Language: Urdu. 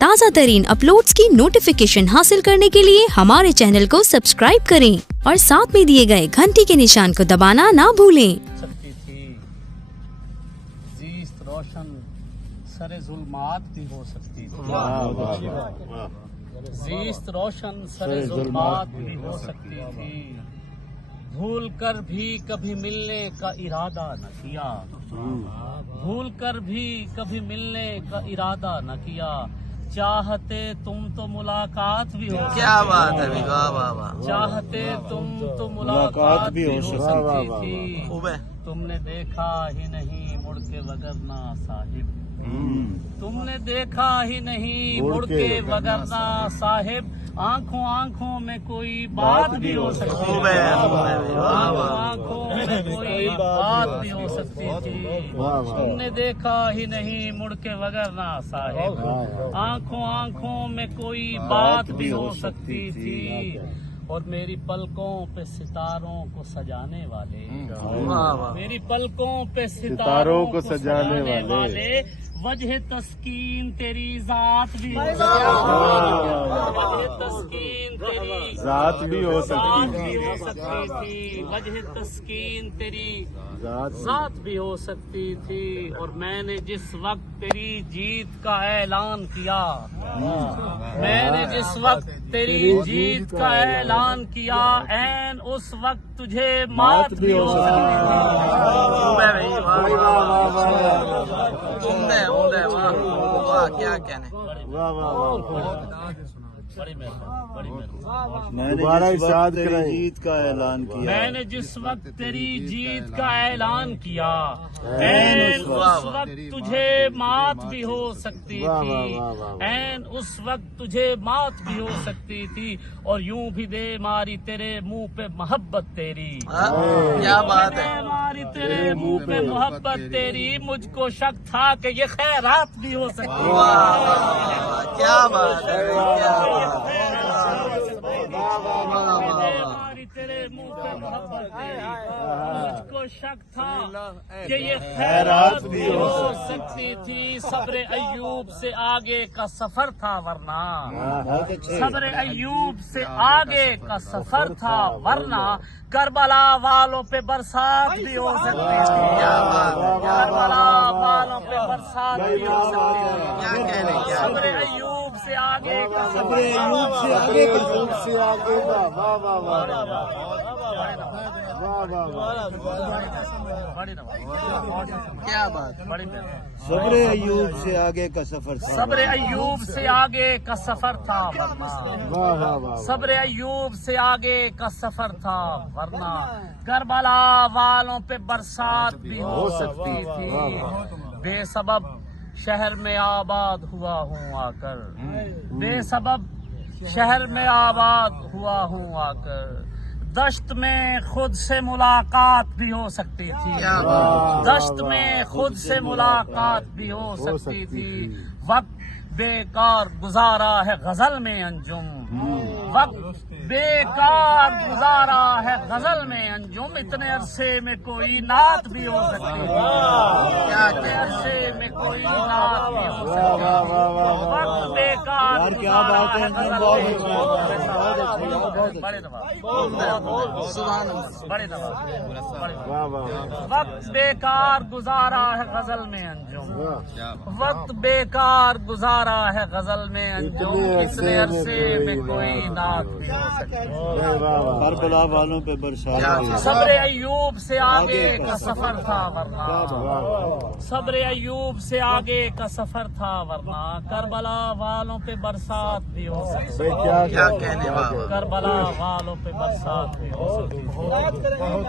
تازہ ترین اپلوڈز کی نوٹیفیکیشن حاصل کرنے کے لیے ہمارے چینل کو سبسکرائب کریں اور ساتھ میں دیے گئے گھنٹی کے نشان کو دبانا نہ بھولیں۔ سکتی تھی زیست روشن سر ظلمات بھی ہو سکتی تھی، زیست روشن سر ظلمات بھی ہو سکتی تھی، بھول کر بھی کبھی ملنے کا ارادہ نہ کیا، بھول کر بھی کبھی ملنے کا ارادہ نہ کیا، چاہتے تم تو ملاقات بھی ہو سکتی، کیا بات ہے، واہ واہ واہ، چاہتے تم تو ملاقات بھی ہو سکتی تھی، خوب ہے، تم نے دیکھا ہی نہیں مڑ کے وگرنہ صاحب، تم نے دیکھا ہی نہیں مڑ کے وگرنہ صاحب، آنکھوں آنکھوں میں کوئی بات بھی ہو سکتی خوب ہے، واہ واہ، آنکھوں میں کوئی بات بھی ہو سکتی تھی، تم نے دیکھا ہی نہیں مڑ کے وگرنہ صاحب، آنکھوں آنکھوں میں کوئی بات بھی ہو سکتی تھی، اور میری پلکوں پہ ستاروں کو سجانے والے، واہ واہ، میری پلکوں پہ ستاروں کو سجانے والے، وجہ تسکین تیری ذات بھی ہو سکتی، وجہ تسکین تیری ذات بھی ہو ذات سکتی بھی ہو سکتی تھی، وجہ تسکین تیری ذات بھی ہو سکتی تھی، اور میں نے جس وقت تیری جیت کا اعلان کیا، میں نے جس وقت تیری جیت کا اعلان کیا، عین اس وقت تجھے مات بھی ہو سکتی تھی، خوب ہے بھائی، واہ واہ واہ، عمدہ عمدہ، واہ واہ، کیا کہنے، بڑی مہربانی، بڑی مہربانی۔ میں نے ارشاد کریں جیت کا اعلان کیا، میں نے جس وقت تیری جیت کا اعلان کیا، عین اس وقت تجھے مات بھی ہو سکتی تھی، عین اس وقت تجھے مات بھی ہو سکتی تھی، اور یوں بھی دے ماری تیرے منہ پہ محبت تیری، کیا بات ہے، ماری تیرے منہ پہ محبت تیری، مجھ کو شک تھا کہ یہ خیرات بھی ہو سکتی ہے، واہ واہ واہ، کیا بات ہے، کیا بات ہے، ہماری تیرے منہ پہ محبت تیری، مجھ کو شک تھا کہ یہ خیرات بھی ہو سکتی تھی، صبر ایوب سے آگے کا سفر تھا ورنہ، صبر ایوب سے آگے کا سفر تھا ورنہ، کربلا والوں پہ برسات بھی ہو سکتی تھی، کربلا والوں پہ برسات بھی ہو سکتی تھی، کیا کہنے، کیا صبر ایوب سے آگے کا سفر کیا بات، صبر ایوب سے آگے کا سفر تھا، صبر ایوب سے آگے کا سفر تھا ورنہ، صبر ایوب سے آگے کا سفر تھا ورنہ، کربلا والوں پہ برسات بھی ہو سکتی تھی، بے سبب شہر میں آباد ہوا ہوں آ کر، بے سبب شہر میں آباد ہوا ہوں آ کر، دشت میں خود سے ملاقات بھی ہو سکتی تھی، دشت میں خود سے ملاقات بھی ہو سکتی تھی، وقت بیکار گزارا ہے غزل میں انجم، وقت بیکار گزارا ہے غزل میں انجم، اتنے عرصے میں کوئی نعت بھی ہو سکتی تھی، اتنے عرصے میں کوئی نعت بھی ہو سکتی تھی، وقت بیکار گزارا ہے غزل میں انجم، بڑے دبا، بڑے دبا، وقت بیکار گزارا ہے غزل میں انجم، وقت بیکار گزارا ہے غزل میں انجم، اتنے عرصے میں کوئی نعت بھی ہو سکتی ہے، کربلا والوں پہ برسات، صبر ایوب سے آگے کا سفر تھا ورنہ، صبر ایوب سے آگے کا سفر تھا ورنہ، کربلا والوں پہ برسات بھی ہو سکتی ہے، کیا کہنے، واہ واہ، کربلا والوں پہ برسات بھی ہو سکتی ہے۔